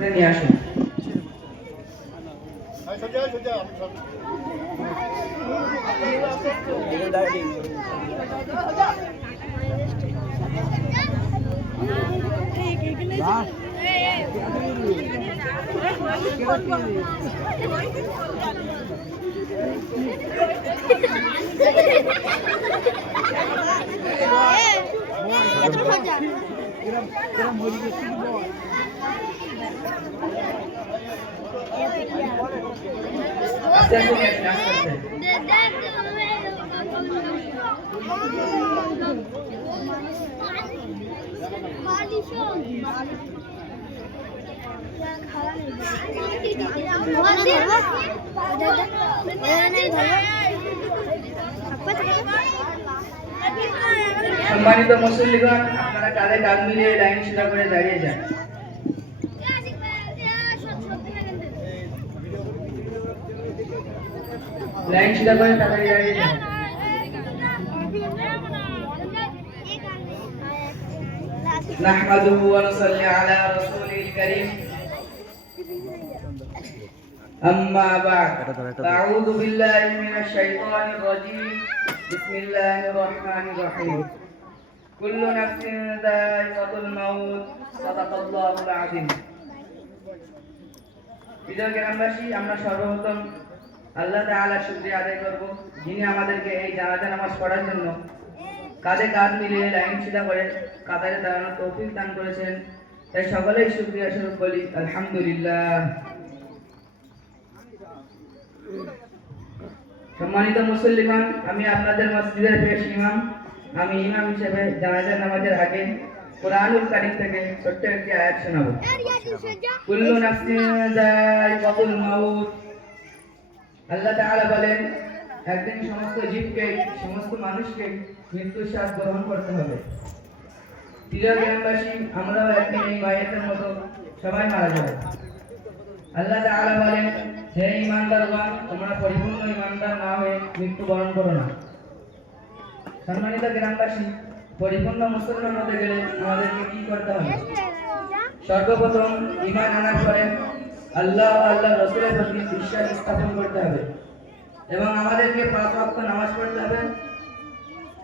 নিয়ে আসুন। আস্তে আস্তে নিয়ে আসুন, আস্তে আস্তে। সম্মানিত মুসল্লিগণ, আপনারা কাঁধে কাঁধ মিলিয়ে লাইন সোজা করে দাঁড়িয়ে যান। লাইন সোজা করে তাড়াতাড়ি দাঁড়িয়ে যান। নাহমাদুহু ওয়া নুসাল্লি আলা রাসূলিল কারীম। أما بعد أعوذ بالله من الشيطان الرجيم بسم الله الرحمن الرحيم كل نفس ذائقة الموت صدق الله العظيم প্রিয় গ্রামবাসী, আমরা সর্বপ্রথম আল্লাহ তাআলার শুকরিয়া আদায় করব, যিনি আমাদেরকে এই জানাজা নামাজ পড়ার জন্য কাঁধে কাঁধ মিলিয়ে লাইন সিধা করে কাতারে দাঁড়ানোর তৌফিক দান করেছেন। তাই সকলেই শুকরিয়া স্বরূপ বলি আলহামদুলিল্লাহ। সম্মানিত মুসল্লিগণ, আমি আপনাদের মসজিদের পেশ ইমাম। আমি ইমাম হিসেবে জানাজা নামাজের আগে কোরআনুল কারীম থেকে ছোট্ট একটি আয়াত শোনাবো। কুল্লু নাফসিন যায়িকাতুল মাউত। আল্লাহ তাআলা বলেন, একদিন সমস্ত জীবকে, সমস্ত মানুষকে মৃত্যুর স্বাদ গ্রহণ করতে হবে। প্রিয় গ্রামবাসী, আমরাও একদিন এই মায়ের মতো সবাই মারা যাব। আল্লাহ তাআলা বলেন, হে ঈমানদারগণ, তোমরা পরিপূর্ণ ঈমানদার না হয়ে মৃত্যুবরণ করো না। সম্মানিত গ্রামবাসী, পরিপূর্ণ মুসলমান হতে গেলে আমাদেরকে কি করতে হবে? সর্বপ্রথম ঈমান আনার পরে আল্লাহ ও আল্লাহর রাসূলের প্রতি বিশ্বাস স্থাপন করতে হবে এবং আমাদেরকে 5 ওয়াক্ত নামাজ পড়তে হবে।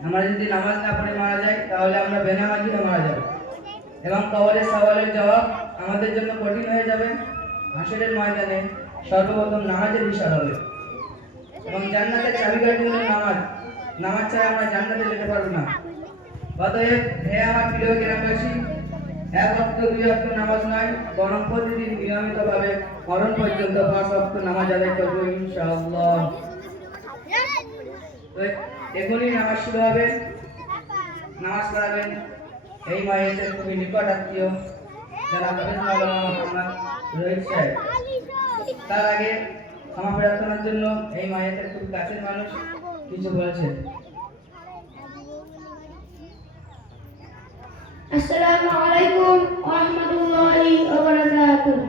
আমরা যদি নামাজ না পড়ে মারা যাই তাহলে আমরা বেনামাজি হয়ে মারা যাব এবং কবরের সওয়ালের জবাব আমাদের জন্য কঠিন হয়ে যাবে। হাসরের ময়দানে সর্বপ্রথম নামাজের বিষয় হবে এবং জান্নাতের চাবিকাঠি হলো নামাজ। নামাজ ছাড়া আমরা জান্নাতে যেতে পারবো না। অতএব হে আমার প্রিয় গ্রামবাসী, 1 ওয়াক্ত 2 ওয়াক্ত নামাজ নয়, বরং প্রতিদিন নিয়মিতভাবে মরণ পর্যন্ত 5 ওয়াক্ত নামাজ আদায় করব ইনশাআল্লাহ। তো এখনই নামাজ শুরু হবে। নামাজ পড়াবেন এই মায়ের খুবই নিকট আত্মীয় যারা হাফেজ মাওলানা মুহাম্মদ রহিত সাহেব। তার আগে ক্ষমা প্রার্থনার জন্য এই মায়ের খুব কাছের মানুষ কিছু বলেছেন। আসসালামু আলাইকুম ওয়া রাহমাতুল্লাহি ওয়া বারাকাতুহু।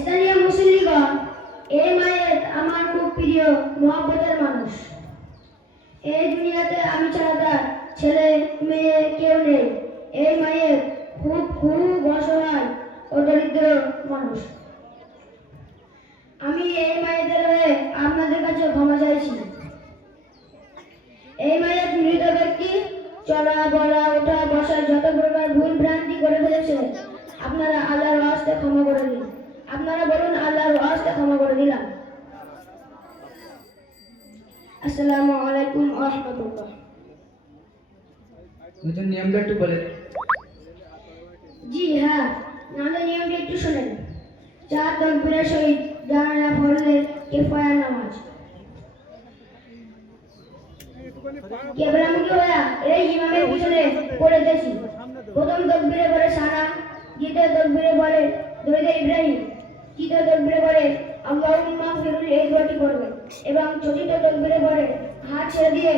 স্থানীয় মুসল্লিগণ, এই মায়ের আমার খুব প্রিয় মহব্বতের মানুষ। এই দুনিয়াতে আমি ছাড়া তার ছেলে মেয়ে কেউ নেই। এই মায়ের খুব অসহায় ও দরিদ্র মানুষ। আমি এই মায়েদের হয়ে আপনাদের কাছে ক্ষমা চাইছি। এই মায়ের মৃত ব্যক্তি চলা বলা ওঠা বসা যত প্রকার ভুল ভ্রান্তি করে ফেলেছে, আপনারা আল্লাহর ওয়াস্তে ক্ষমা করে দিন। আপনারা বলুন, আল্লাহর ওয়াস্তে ক্ষমা করে দিলাম। আসসালামু আলাইকুম ওয়া রাহমাতুল্লাহ। নতুন নিয়মটা একটু বলে। জি হ্যাঁ, নামাজের নিয়মটি একটু শোনেন। 4 তাকবীরের সহিত জানাজা পড়লে কিফায়া নামাজ। কেবলামুখী হয়ে এই ইমামের পিছনে পড়েতেছি। প্রথম তাকবীরে পড়ে সানা, দ্বিতীয় তাকবীরে পড়ে দরুদ ইব্রাহিম, তৃতীয় তাকবীরে পড়ে আল্লাহুম্মা ফিরুল, এই দোয়াটি পড়বেন এবং চতুর্থ তাকবীরে পড়ে হাত ছেড়ে দিয়ে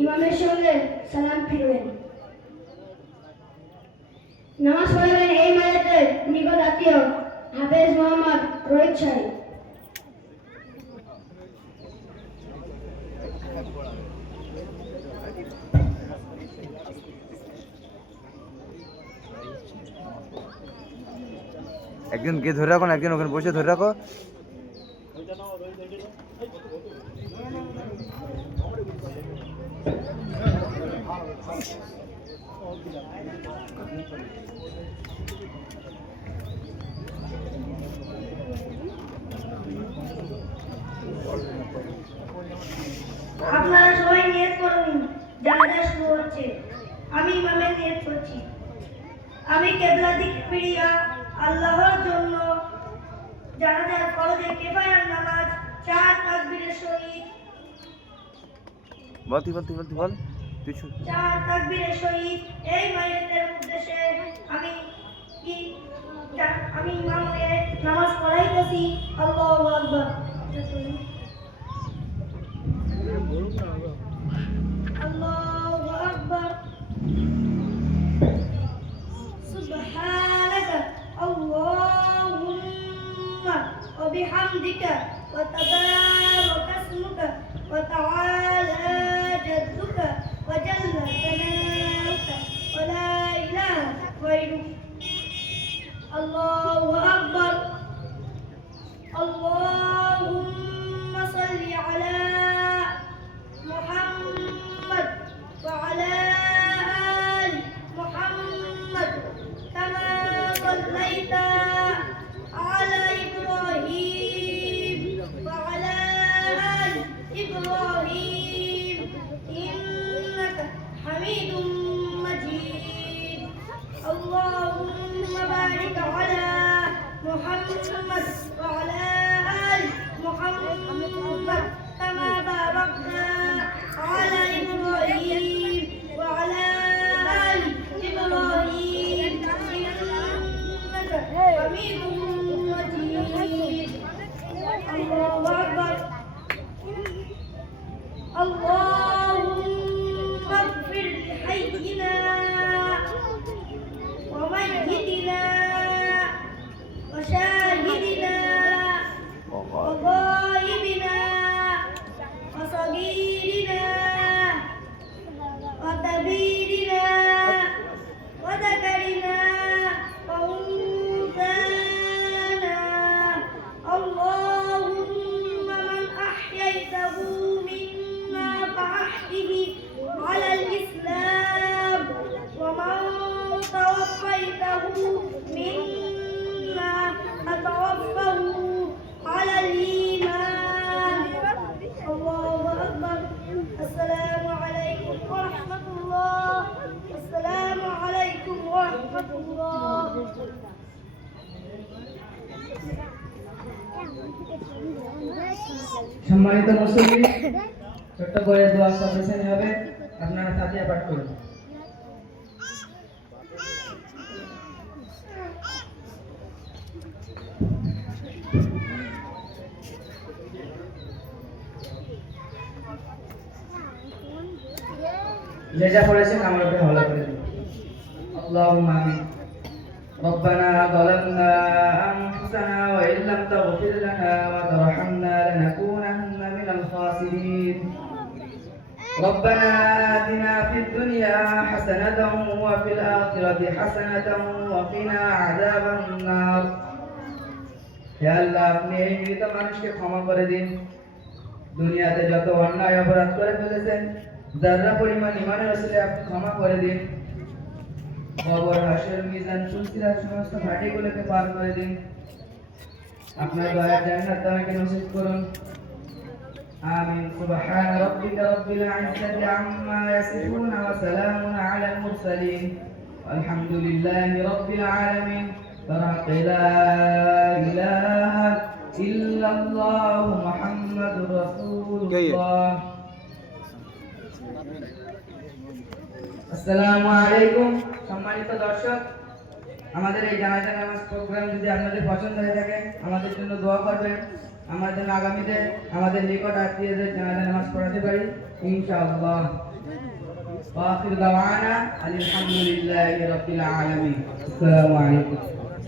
ইমামের সঙ্গে সালাম ফিরবেন। নামাজ পড়াবেন এই মায়ের নিকট আত্মীয় হাফেজ মোহাম্মদ রহিত সাহেব। একজনকে ধরে রাখো না, একজন ওখানে বসে ধরে রাখো। আপনারা সবাই নিয়ত করুন, জানাজা শুরু হচ্ছে। আমি ইমামের নিয়ত করছি। আমি কিবলা দিকে ফিরিয়া আল্লাহর জন্য জানাজার ফরজে কিফায়ার নামাজ 4 তাকবীরের সহিত বল তুই বল। 4 তাকবীরের সহিত এই মাইয়েতের উদ্দেশ্যে আমি ইমামকে নামাজ পড়াইতেছি। আল্লাহু আকবার। আল্লাহু আকবার। সুবহানাকা আল্লাহুম্মা ওয়া বিহামদিকা ওয়া তাবারাকা ইসমুকা ওয়া তাআলা জাদ্দুকা ওয়া জাল্লা সানাউকা ওয়া লা ইলাহা গায়রুক। আল্লাহু আকবার। আল্লাহুম্মা সাল্লি আলা محمد وعلى آل محمد كما صليت على إبراهيم وعلى آل إبراهيم إنك حميد مجيد. اللهم بارك على محمد وعلى آل محمد كما باركت على إبراهيم وعلى آل إبراهيم إنك حميد مجيد. الله أكبر. اللهم اغفر لحينا وميتنا وشاهدنا وغائبنا وصغيرنا وكبيرنا وذكرنا وأنثانا. اللهم من أحييته منا فأحيه على الإسلام ومن توفيته منا فتوفه على الإيمان. الله أكبر. السلام عليكم ورحمة الله. السلام عليكم ورحمة الله. সম্মানিত মুসল্লি, ছোট্ট করে দোয়া সবশেষে হবে, আপনারা ফাতিহা পাঠ করুন। যে যা পড়েছেন আমার উপরে হাওলা করে দিন। আল্লাহুম্মা আমিন। ربنا ظلمنا أنفسنا وإن لم تغفر لنا وترحمنا لنكونن من الخاسرين. ربنا آتنا في الدنيا حسنة وفي الآخرة حسنة وقنا عذاب النار. হে আল্লাহ, আপনি এই মৃত মানুষকে ক্ষমা করে দিন। দুনিয়াতে যত অন্যায় অপরাধ করে ফেলেছেন, যারা পরিমাণ ইমানের ওসিলে আপনি ক্ষমা করে দিন। কবর, হাসর, মিজান, সিলসিলার সমস্ত ঘাটিগুলোকে পার করে দিন। আপনার দয়ার জান্নাত আমাকে নসিব করুন। আমিন। সুবহান রাব্বিকা রাব্বিল ইজ্জাতি আম্মা ইয়াসিফুন ওয়া সালামুন আলাল মুরসালিন আলহামদুলিল্লাহি রাব্বিল আলামিন। লা ইলাহা ইল্লাল্লাহু মুহাম্মাদুর রাসূলুল্লাহ। আসসালামু আলাইকুম। সম্মানিত দর্শক, আমাদের এই জানাজা নামাজ প্রোগ্রাম যদি আপনাদের পছন্দ হয়ে থাকে, আমাদের জন্য দোয়া করবেন। আমরা যেন আগামীতে আমাদের নিকট আত্মীয়দের জানাজা নামাজ পড়াতে পারি ইনশাআল্লাহ। ওয়া আখিরু দাওয়ানা আলহামদুলিল্লাহি রাব্বিল আলামিন। আসসালামু আলাইকুম।